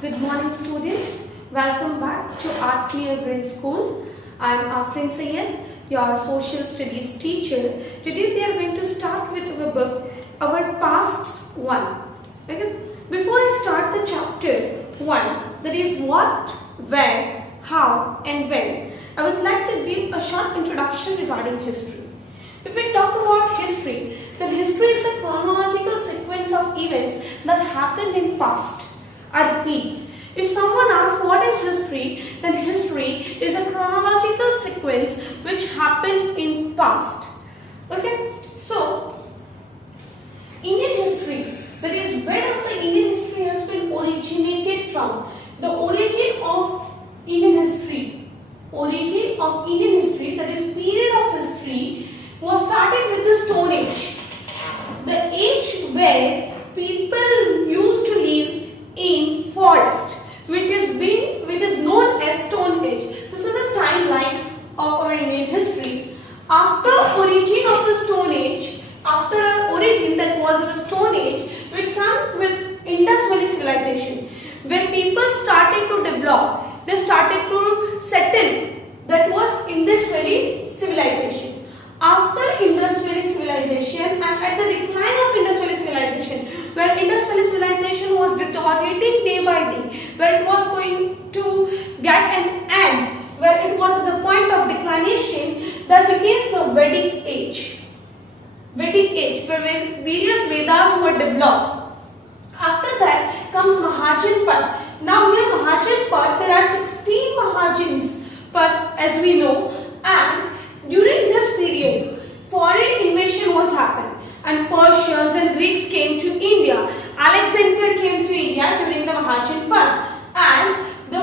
Good morning, students. Welcome back to Atmiya Green School. I am Afrin Syed, your social studies teacher. Today we are going to start with our book, Our Past 1. Okay? Before I start the chapter 1, that is what, where, how and when, I would like to give a short introduction regarding history. If we talk about history, then history is a chronological sequence of events that happened in past. I repeat, if someone asks what is history, then history is a chronological sequence which happened in past. Okay, so Indian history, that is where does the Indian history has been originated from? The origin of Indian history, that is period of history, was started with the Stone Age. The age where people used to live in forest, which is known as Stone Age. This is a timeline of our Indian history. After origin of the Stone Age, after our origin that was the Stone Age, we come with Indus Valley civilization, where people started to develop. They started to settle. That was Indus Valley civilization. After Indus Valley civilization and at the decline of Indus Valley civilization, where Indus Valley civilization was deteriorating day by day, where it was going to get an end, where it was at the point of declination, that became the Vedic age. Vedic age, where various Vedas were developed. After that comes Mahajanpat. Now here Mahajanpat, there are 16 Mahajans, as we know, and during this period, foreign invasion was happened and Persians and Greeks came to India. Alexander came to India during the Mahajanpat, and the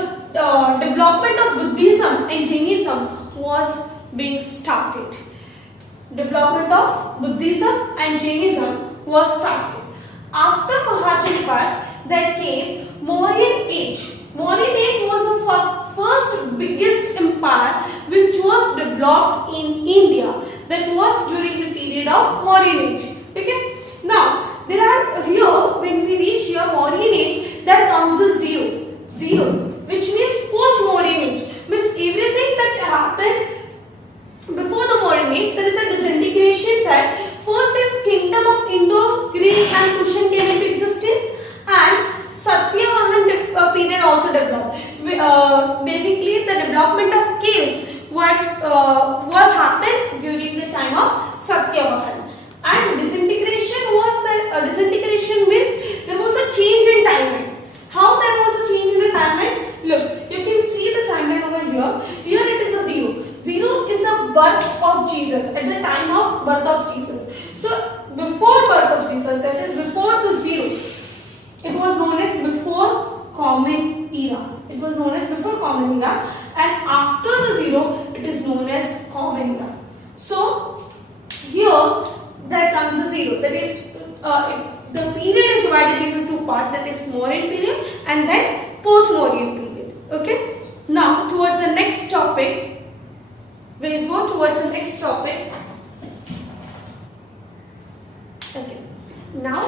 development of Buddhism and Jainism was being started. Development of Buddhism and Jainism was started. After Mahajanpat, there came Mauryan age. Mauryan age was the first biggest empire which was developed in India. That was during the period of Mauryan age. Okay. Now there are here, when we reach here Mauryan age, there comes a zero, which means post Mauryan age. Means everything that happened before the Mauryan age, there is a disintegration there. First is kingdom of Indo, Greek and Kushan came into existence, and Satyavahan period also developed. Basically the development of caves was happened during the time of Satyavahan. And disintegration means there was a change in timeline. How there was a change in the timeline? Look, you can see the timeline over here. Here it is a zero. Zero is the birth of Jesus, at the time of birth of Jesus. So before birth of Jesus, that is before the zero, it was known as before Common Era. It was known as before Common Era, and after the zero, it is known as Common Era. So here there comes a zero. That is, the period is divided into two parts. That is Mauryan period and then post-Mauryan period. Okay. Now towards the next topic, we'll go towards the next topic. Okay. Now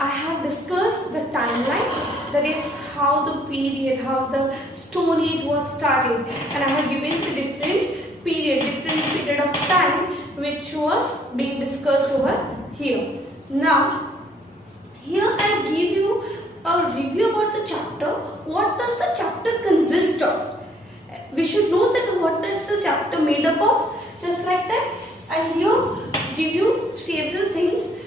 I have discussed the timeline, that is how the Stone Age was started, and I have given the different period of time which was being discussed over here. Now, here I give you a review about the chapter. What does the chapter consist of? We should know that what is the chapter made up of. Just like that, I here give you several things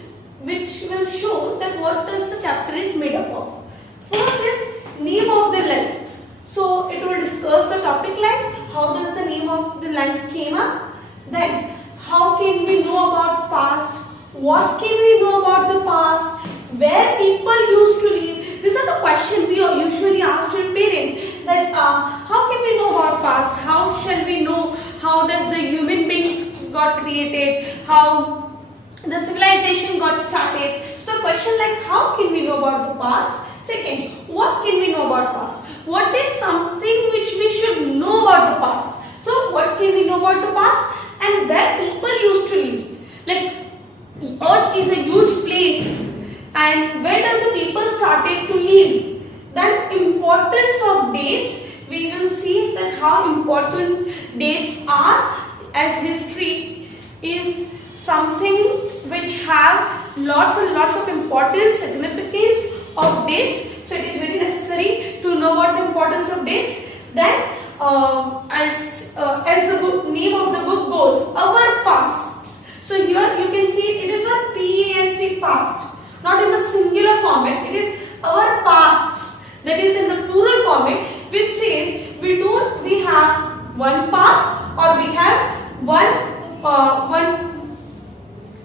which will show that what does the chapter is made up of. First is name of the land. So it will discuss the topic land. How does the name of the land came up? Then how can we know about past? What can we know about the past? Where people used to live? These are the questions we usually ask to parents. That how can we know about past? How shall we know how does the human beings got created? How the civilization got started. So the question like how can we know about the past? Second, what can we know about past? What is something which we should know about the past? So what can we know about the past and where people used to live? Like earth is a huge place, and where does the people started to live? Then importance of dates, we will see that how important dates are, as history is something which have lots and lots of importance, significance of dates. So it is very necessary to know about the importance of dates. Then as the name of the book goes, our past. So here you can see it is not past, past, not in the singular format. It is our pasts, that is in the plural format, which says we have one past, or we have one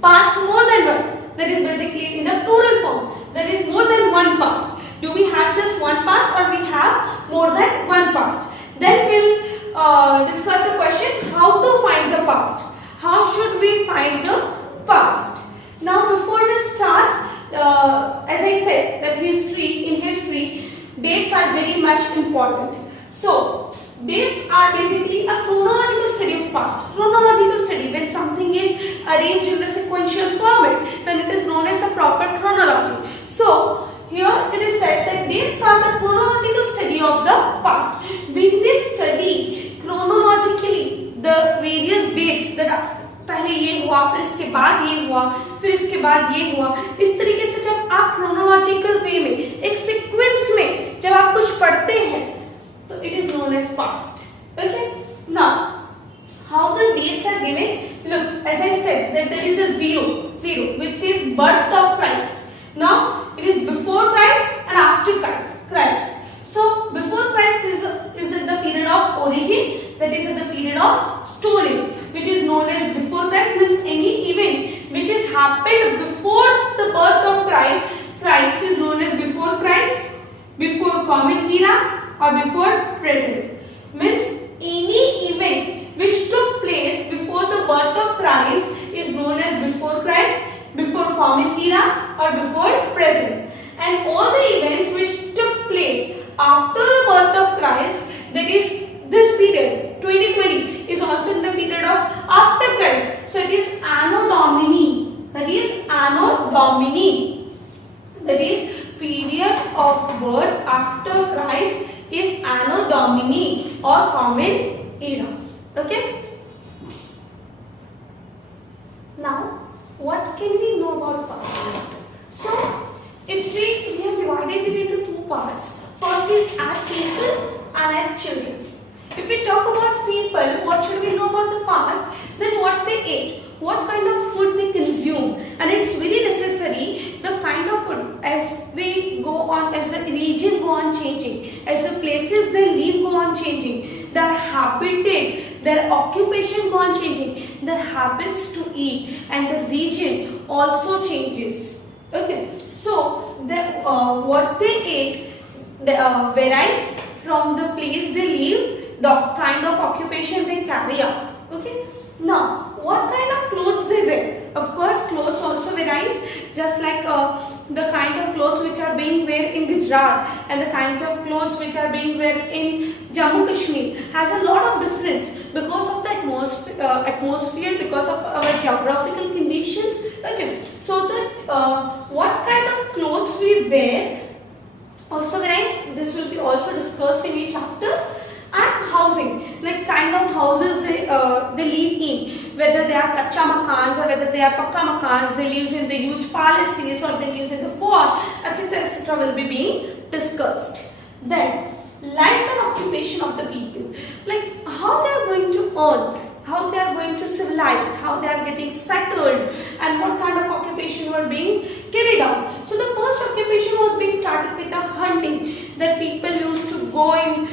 past more than one. That is basically in the plural form. There is more than one past. Do we have just one past, or we have more than one past? Then we'll discuss the question how to find the past. How should we find the past? Now before we start, as I said that in history dates are very much important. So dates are basically a chronological study of past. Chronological study, when something is arranged in the sequential format, then it is known as a proper chronology. So here it is said that dates are the chronological study of the past. When they study chronologically the various dates that पहले ये हुआ, फिर इसके बाद ये हुआ, फिर इसके बाद ये हुआ, इस तरीके से जब आप chronological way में एक sequence में जब आप कुछ पढ़ते हैं तो it is known as past. Okay? Now, how the dates are given? Look, as I said that there is a zero which says birth of Christ. Now, it is before Christ and after Christ. So, before Christ is in the period of origin, that is in the period of storage, which is known as before Christ, means any event which has happened before the birth of Christ is known as before Christ, before common era, or before present. Means any event which took place before the birth of Christ is known as before Christ, before common era, or before present. And all the events which took place after the birth of Christ, that is this period 2020, is also in the period of after Christ. So it is Anno Domini. That is Anno Domini. That is period of birth after Christ is Anno Domini or common era. Okay. Now, what can we know about past? So, if we have divided it into two parts. First is at people and at children. If we talk about people, what should we know about the past? Then what they ate, what kind of food they consume, and it's very necessary the kind of food as they go on, as the region go on changing, as the places they live go on changing, their habitat, their occupation go on changing, their habits to eat and the region also changes. Okay, so what they ate varies from the place they live, the kind of occupation they carry out. Okay. Now, what kind of clothes they wear? Of course, clothes also varies, just like the kind of clothes which are being wear in Gujarat and the kinds of clothes which are being wear in Jammu Kashmir has a lot of difference because of the atmosphere, because of our geographical conditions. Okay. So that what kind of clothes we wear also varies. This will be also discussed in each chapters. And housing, like kind of houses they live in, whether they are kacha makans or whether they are pakka makans, they live in the huge palaces or they live in the fort, etc. will be being discussed. Then lives and occupation of the people, like how they are going to earn, how they are going to civilized, how they are getting settled, and what kind of occupation were being carried out. So the first occupation was being started with the hunting, that people used to go in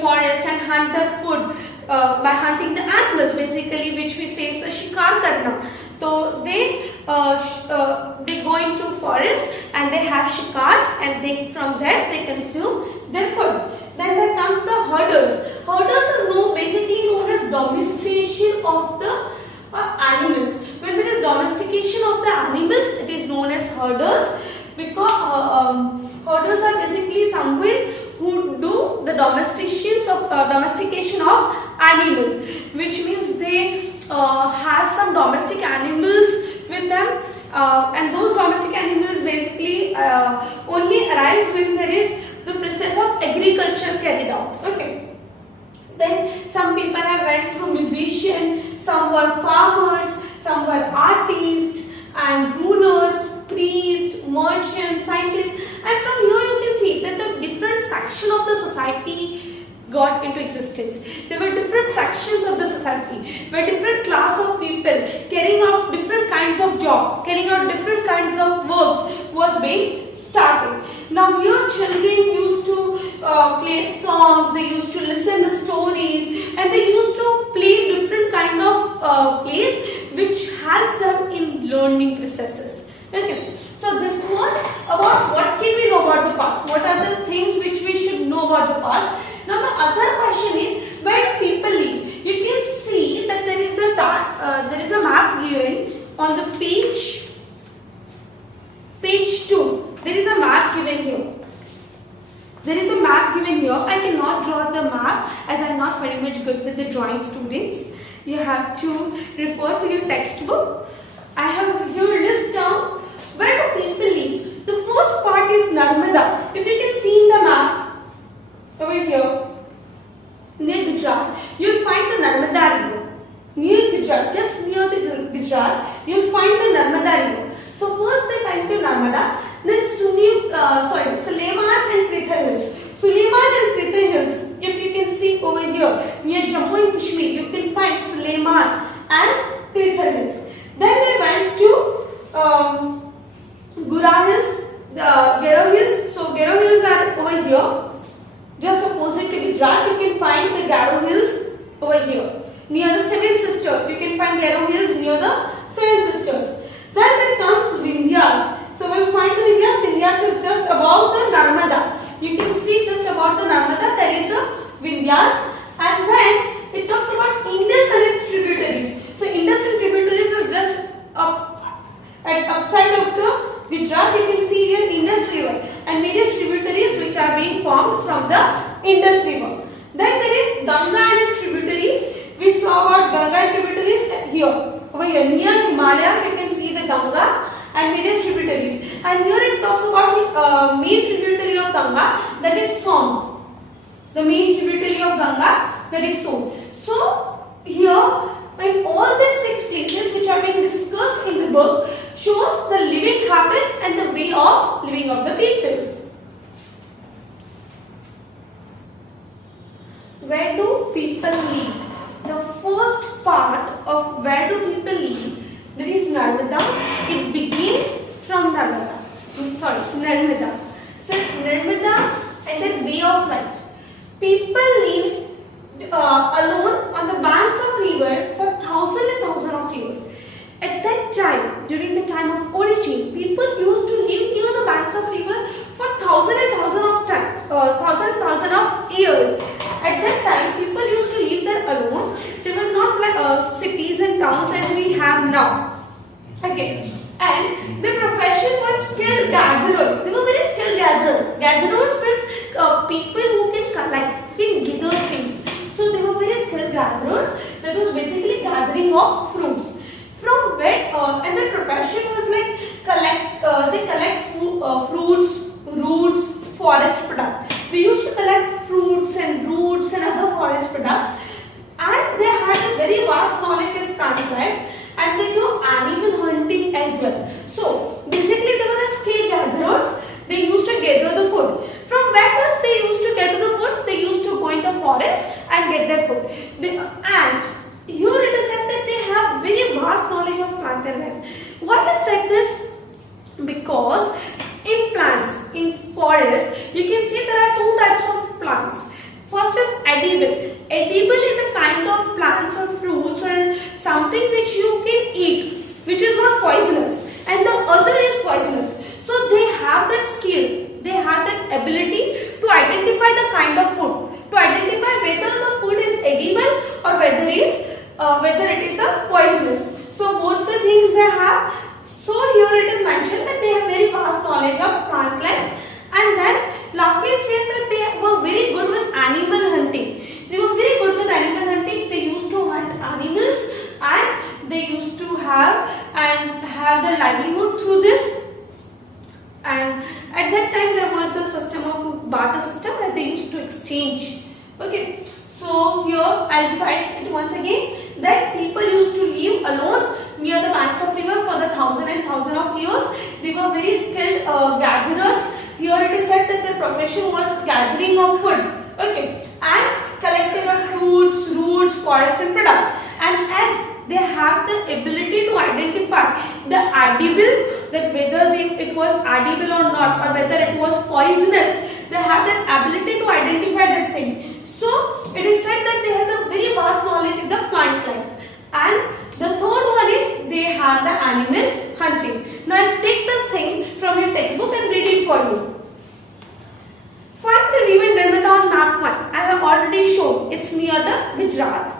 forest and hunt their food by hunting the animals, basically, which we say is the shikar karna. So they go into forest and they have shikars, and from there they consume their food. Then there comes the herders. Herders is basically known as domestication of the animals. When there is domestication of the animals, it is known as herders, because herders are basically someone who do the domestication of animals, which means they have some domestic animals with them, and those domestic animals basically only arise when there agriculture carried out. Okay. Then some people have went through musician, some were farmers, some were artists and rulers, priests, merchants, scientists, and from here you can see that the different section of the society got into existence. There were different sections of the society where different class of people carrying out different kinds of job, carrying out different kinds of works was being started. Now here children used to play songs, they used to listen to stories, and they used to play different kind of plays which helps them in learning processes. Okay, so this was about what can we know about the past, what are the things which we should know about the past. Now the other question is, where do people live? You can see that there is a map given on the page 2. There is a map given here. There is a map given here. I cannot draw the map as I am not very much good with the drawing, students. You have to refer to your textbook. I have here list down where do people live. The first part is Narmada. If you can see in the map over here near Gujarat, you will find the Narmada river. Near Gujarat, just near the Gujarat, you will find the Narmada river. So first they went to Narmada, then Sulaiman and Kritha Hills. Sulaiman and Kritha Hills, if you can see over here near Jammu and Kashmir, you can find Sulaiman and Kritha Hills. Then they went to Gura Hills, Garo Hills. So Garo Hills are over here, just opposite to Gujarat. You can find the Garo Hills over here near the Seven Sisters. You can find Garo Hills near the Seven Sisters. Then there comes Vindhyas. So we'll find the Vindhyas. Vindhyas is just above the Narmada. You can see just above the Narmada there is a Vindhyas, and then it talks about Indus and its tributaries. So Indus and tributaries is just upside of the Gujarat. You can see here Indus river and various tributaries which are being formed from the Indus river. Then there is Ganga and its tributaries. We saw about Ganga and tributaries here. Over here near Himalayas you can see the Ganga and various tributaries. And here it talks about the main tributary of Ganga, that is Son. The main tributary of Ganga, that is Son. So here in all these 6 places which are being discussed in the book shows the living habits and the way of living of the people. Where do people live? The first part of where do people live, there is Narmada. It begins from Narmada. Narmada. So Narmada and the way of life. People live alone on the banks of river for thousands and thousands of years. At that time, during the time of origin, people used to live near the banks of river for thousands and thousands of years. At that time, people used to live there alone. They were not like cities and towns as we have now. Okay, and the profession was skilled gatherer. They were very skilled gatherers. Gatherers means people who can collect, can gather things. So they were very skilled gatherers. That was basically gathering of fruits. From where and the profession was like they collect fruits, roots, forest products. They used to collect fruits and roots and other forest products, and they had a very vast knowledge in plant life, and they do animal hunting as well. So basically they were the skilled gatherers. They used to gather the food. From where does they used to gather the food? They used to go in the forest and get their food. And here it is said that they have very vast knowledge of plant and life. Why is said this? Because in plants, in forest, you can see there are 2 types of plants. First is edible. Edible is a kind of plants or fruits or something which you can eat, which is not poisonous, and the other is poisonous. So they have that skill, they have that ability to identify the kind of food, to identify whether the food is edible or whether it is a poisonous. So both the things they have. So here it is mentioned that they have very vast knowledge of plant life, and then lastly it says that they were very good with animal hunting. They were very good with animal hunting. They used to hunt animals and they used to have their livelihood through this. And at that time there was a system of barter system where they used to exchange. Okay, so here I'll revise it once again, that people used to live alone near the banks of river for the thousands and thousands of years. They were very skilled gatherers. Here it is said that their profession was gathering of food, okay, and collecting of fruits, roots, forest and product. And as they have the ability to identify the edible, that whether it was edible or not, or whether it was poisonous, they have that ability to identify that thing. So it is said that they have the very vast knowledge of the plant life. And the third one is they have the animal hunting. Now I'll take this thing from your textbook and read it for you. Find the river Narmada on map 1. I have already shown. It's near the Gujarat.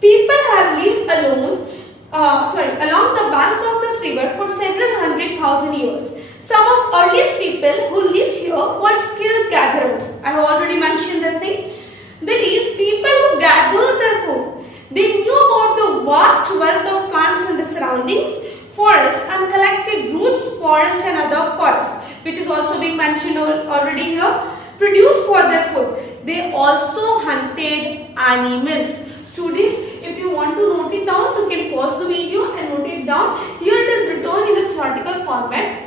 People have lived along the bank of this river for several 100,000 years. Some of earliest people who lived here were skilled gatherers. I have already mentioned that thing. That is, people who gathered their food. They knew about the vast wealth of plants in the surroundings, forest, and collected roots, forest and other forests, which is also being mentioned already here, produced for their food. They also hunted animals. Students, if you want to note it down, you can pause the video and note it down. Here it is written in the theoretical format.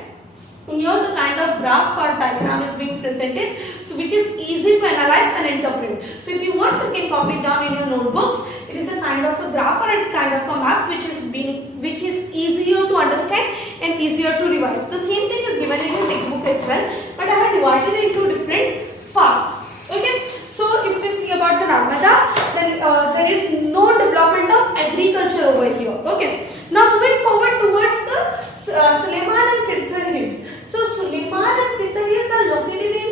Here the kind of graph or diagram is being presented, so which is easy to analyze and interpret. So if you want, you can copy it down in your notebooks. It is a kind of a graph or a kind of a map which is easier to understand and easier to revise. The same thing is given in your textbook as well, but I have divided it into different parts. Okay, so if we see about the Narmada, then there is no development of agriculture over here. Okay, now moving forward towards the Sulayman and Kirthar Hills. So Sulayman and Kirthar Hills are located in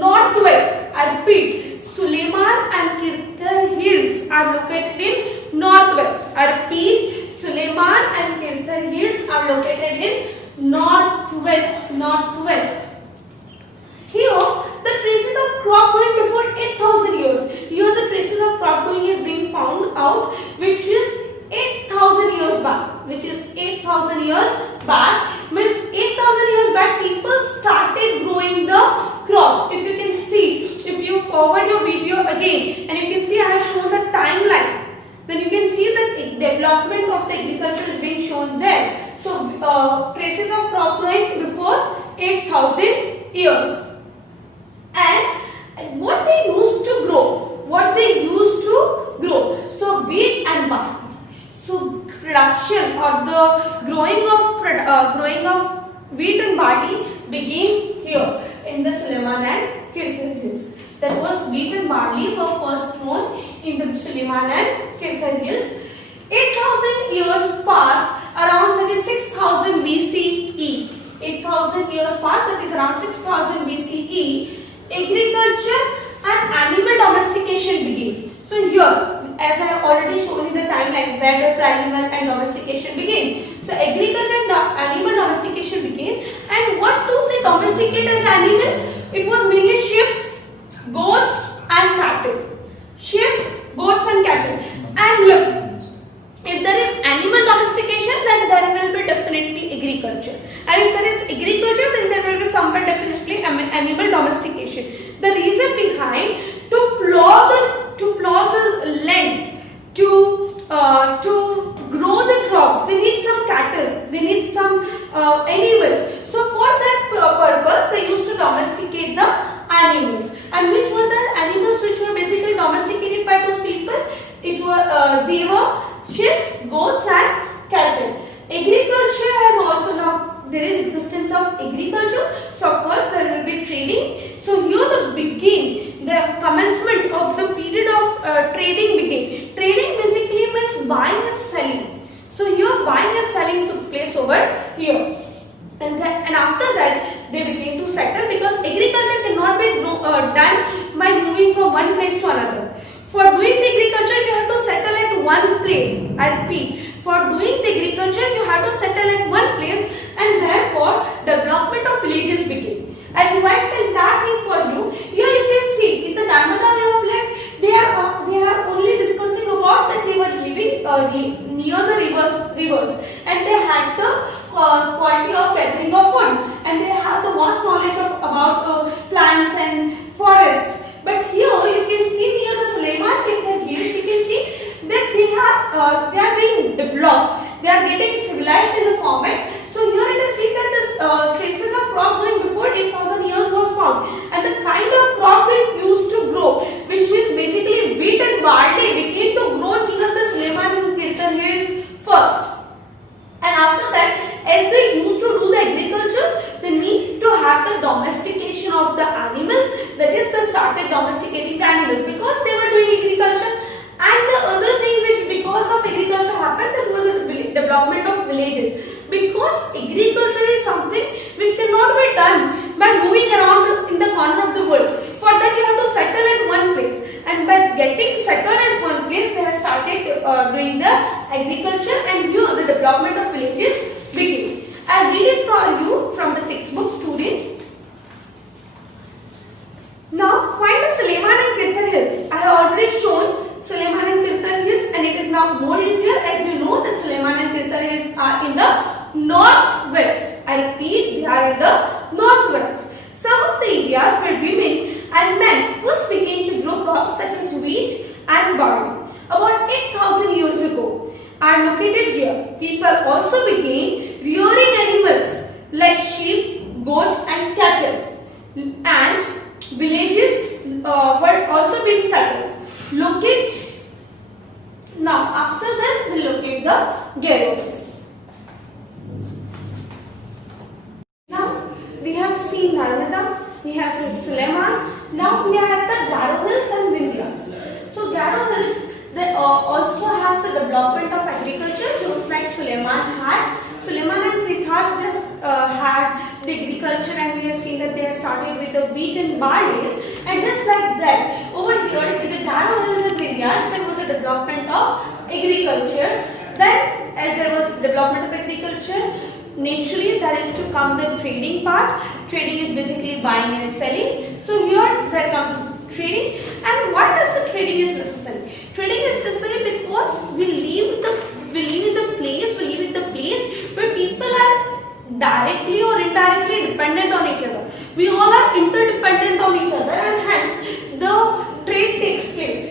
northwest. I repeat, Sulayman and Kirthar Hills are located in northwest. I repeat, Sulayman and Kirthar Hills are located in northwest. Here, the traces of crop growing before 8,000 years. Here, the traces of crop growing is being found out, which is 8,000 years back. Which is 8,000 years back. Means 8,000 years back, people started growing the crops. If you can see, if you forward your video again, and you can see I have shown the timeline, then you can see that the development of the agriculture is being shown there. So, traces of crop growing before 8,000 years. And what they used to grow, so wheat and barley. So production or the growing of wheat and barley began here in the Sulayman and Kirthar Hills. That was, wheat and barley were first grown in the Sulayman and Kirthar Hills. 8,000 years passed, around 36,000 BCE. 8,000 years passed, that is around 6,000 BCE. Agriculture and animal domestication began. So here, as I have already shown in the timeline, where does the animal and domestication begin? So agriculture and animal domestication began. And what do they domesticate as animal? It was mainly sheep, goats and cattle. Sheep, goats and cattle. And look, if there is animal domestication, then there will be definitely agriculture. And if there is agriculture, then there will be somewhere definitely animal domestication. The reason behind, to plow the land, to grow the crops, they need some cattle, they need some animals. So for that purpose, they used to domesticate the animals. And which were the animals which were basically domesticated by those people? They were sheep, goats and cattle. Agriculture has also, now there is existence of agriculture, so of course there will be trading. So here the commencement of the period of trading began. Trading basically means buying and selling. So here buying and selling took place over here. And after that they began to settle, because agriculture cannot be done by moving from one place to another. For doing the agriculture, you have to settle at one place. I repeat, for doing the agriculture, you have to settle at one place, and therefore development of villages began. I revised the entire thing for you. Here you can see in the Narmada way of life, they are only discussing about that they were living near the rivers, and they had the quality of gathering of food, and they have the vast knowledge about plants and forest. But here you that is they started domesticating the animals because they were doing agriculture. And the other thing which because of agriculture happened, that was the development of villages. Because agriculture is something which cannot be done by moving around in the corner of the world. For that you have to settle at one place, and by getting settled at one place they have started doing the agriculture, and here the development of villages began. I read it for you from the textbook, students. Now find the Sulayman and Kirthar hills. I have already shown Sulayman and Kirthar hills, and it is now more easier as you know that Sulayman and Kirthar hills are in the northwest. I repeat, they are in the northwest. Some of the areas where women and men first began to grow crops such as wheat and barley about 8,000 years ago are located here. People also began rearing animals like sheep, goat and cattle, and villages were also being settled. Now after this we locate the Garo hills. Now we have seen Narmada, we have seen Sulayman. Now we are at the Garo hills and Vindhyas. So Garo hills also has the development of agriculture just like Sulayman had. Sulayman and Kirthar just had the agriculture, and we have seen that they have started with the wheat and barley, and just like that over here in the Garo hills and Vindhyas there was a development of agriculture. Then as there was development of agriculture, naturally there is to come the trading part. Trading is basically buying and selling. So here there comes trading. And why does the trading is necessary? Trading is necessary because we live in the place where people are directly or indirectly dependent on each other. We all are interdependent on each other, and hence the trade takes place.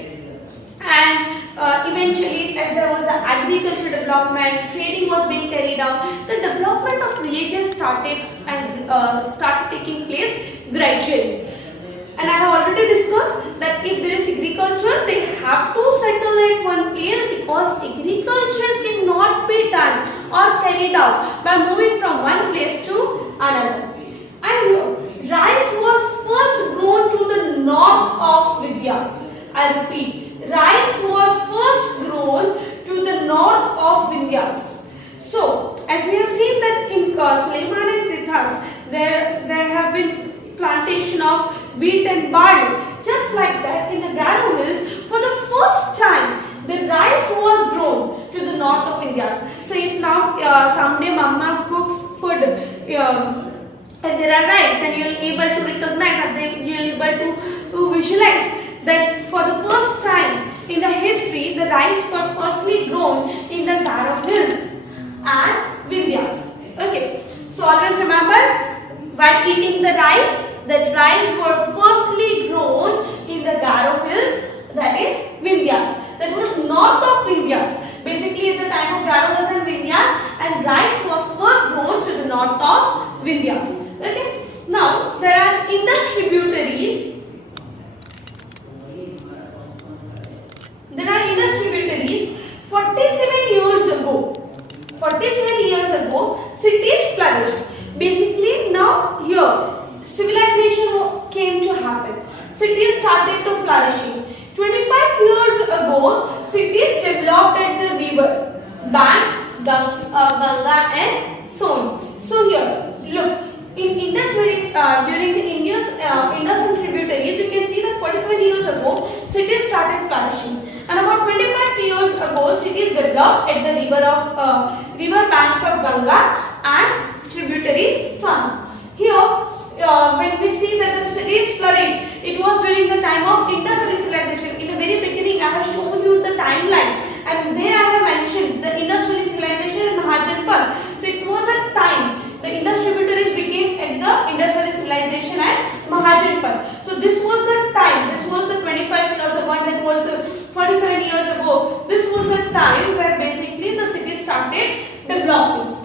And eventually, as there was an agriculture development, trading was being carried out, the development of villages started taking place gradually. And I have already discussed that if there is agriculture, they have to settle at one place because agriculture cannot be done or carried out by moving from one place to another. And here, rice was first grown to the north of Vindhyas. I repeat, rice was first grown to the north of Vindhyas. So, as we have seen that in Sulayman and Kirthar, there have been plantation of wheat and barley. Just like that, in the Garo hills, for the first time, the rice was grown to the north of India. So if now someday Mama cooks food and there are rice, then you will be able to recognize and then you will be able to visualize that for the first time in the history, the rice were firstly grown in the Garo hills and Vindhyas. Okay, so always remember, while eating the rice were firstly grown in the Garo hills, that is Vindhyas. That was north of Vindhyas. Basically at the time of Garo hills and Vindhyas, and rice was first grown to the north of Vindhyas. Okay. Now there are Indus tributaries. There are Indus tributaries. 47 years ago, cities flourished. Basically now here civilization came to happen. Cities started to flourishing. 25 years ago, cities developed at the river banks, Ganga and Son. So here, look, in Indus during the Indus and tributaries, you can see that 47 years ago, cities started flourishing. And about 25 years ago, cities developed at the river banks of Ganga and tributary Son. Here, when we see that the cities flourished, it was during the time of Indus Valley civilization. In the very beginning, I have shown you the timeline, and there I have mentioned the Indus Valley civilization and Mahajanpal. So it was a time. The Indus tributaries began at the Indus Valley civilization and Mahajanpal. So this was the time. This was the 25 years ago, and that was 47 years ago. This was the time where basically the city started developing.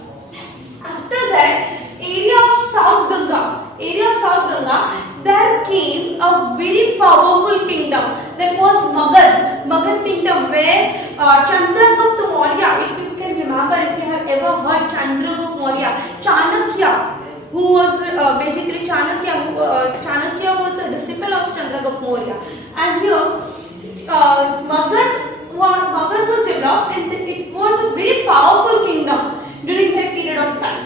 After that, area of South Ganga, there came a very powerful kingdom, that was Magad kingdom, where Chandragupta Maurya, if you can remember, if you have ever heard Chandragupta Maurya, Chanakya, who was Chanakya was the disciple Maurya. And here Magad was developed, and it was a very powerful kingdom during that period of time.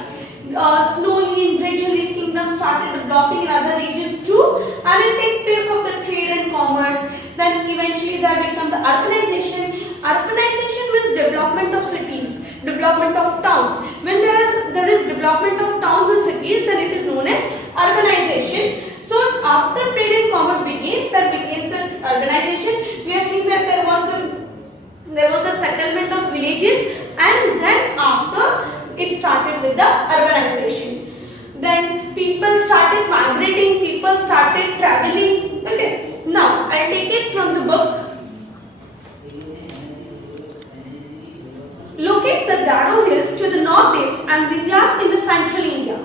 Slowly and gradually kingdom started developing in other regions too, and it takes place of the trade and commerce. Then eventually there become the urbanization. Urbanization means development of cities, development of towns. When there is development of towns and cities, then it is known as urbanization. So after trade and commerce begins, there begins the urbanization. We have seen that there was a settlement of villages, and then after it started with the urbanization. Then people started migrating, people started traveling. Okay, now I'll take it from the book. Locate the Garo hills to the northeast and Vindhyas in the central India.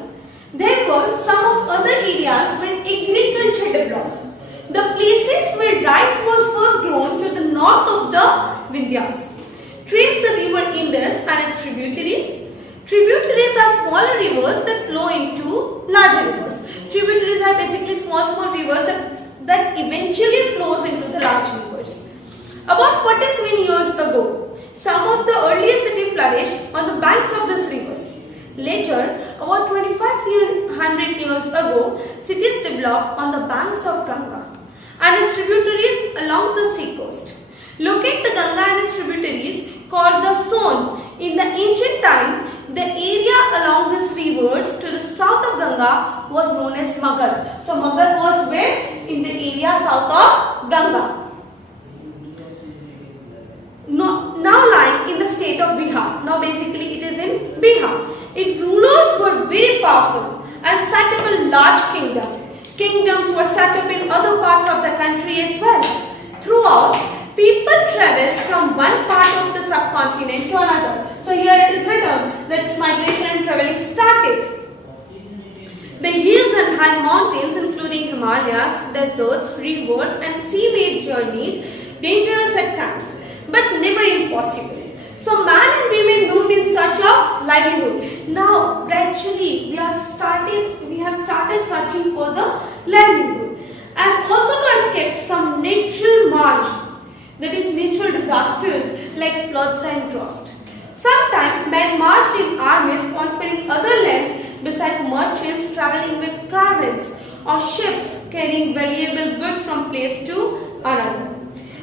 There were some of other areas where agriculture developed. The places where rice was first grown to the north of the Vindhyas. Trace the river Indus and its tributaries. Tributaries are smaller rivers that flow into larger rivers. Tributaries are basically small rivers that eventually flows into the large rivers. About 47 years ago, some of the earliest cities flourished on the banks of these rivers. Later, about 2500 years ago, cities developed on the banks of Ganga and its tributaries along the sea coast. Locate the Ganga and its tributaries called the Son. In the ancient time, the area along these rivers to the south of Ganga was known as Magad. So Magad was where? In the area south of Ganga. Now lying in the state of Bihar. Now basically it is in Bihar. Its rulers were very powerful and set up a large kingdom. Kingdoms were set up in other parts of the country as well. Throughout, people traveled from one part of the subcontinent to another. So here it is written that migration and traveling started. The hills and high mountains including Himalayas, deserts, rivers and seaway journeys, dangerous at times, but never impossible. So man and women moved in search of livelihood. Now gradually we have started searching for the livelihood, as also to escape from natural march, that is natural disasters like floods and drought. Sometimes men marched in armies conquering other lands beside merchants traveling with caravans or ships carrying valuable goods from place to another.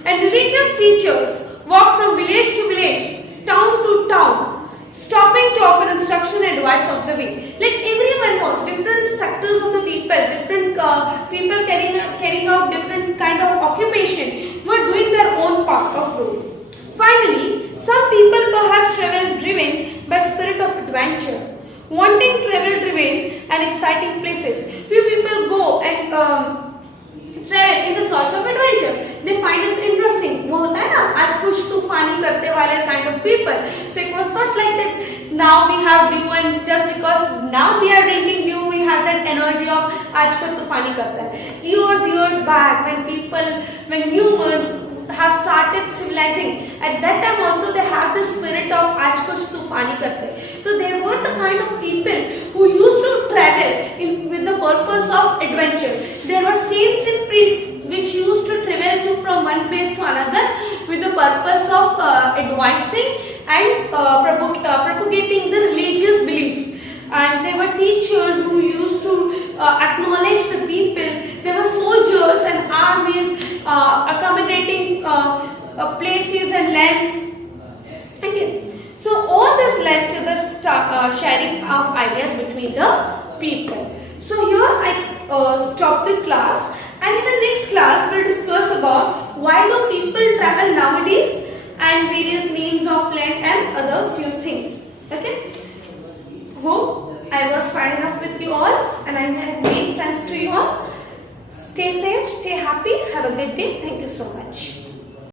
And religious teachers walked from village to village, town to town, stopping to offer instruction and advice of the way. Like everyone was, different sectors of the people, different people carrying out different kind of occupation, were doing their own part of road. Finally, some people perhaps travel driven by spirit of adventure, wanting travel driven and exciting places. Few people go and travel in the search of adventure. They find it interesting. वो होता है ना, आज कुछ तूफानी करते वाले kind of people. So it was not like that now we have dew, and just because now we are drinking dew, we have that energy of आज कुछ तूफानी करता है. Years back, when humans have started civilizing, at that time also they have the spirit of आज कुछ तूफानी करते. So they were the kind of people who used to travel with the purpose of adventure. There were saints and priests which used to travel from one place to another with the purpose of advising and propagating the religious beliefs. And there were teachers who used to acknowledge the people. There were soldiers and armies accommodating places and lands. Okay. So all this led to the sharing of ideas between the people. So here I stop the class, and in the next class we'll discuss about why do people travel nowadays and various names of land and other few things. Okay. Hope I was fair enough with you all and I have made sense to you all. Stay safe, stay happy, have a good day. Thank you so much.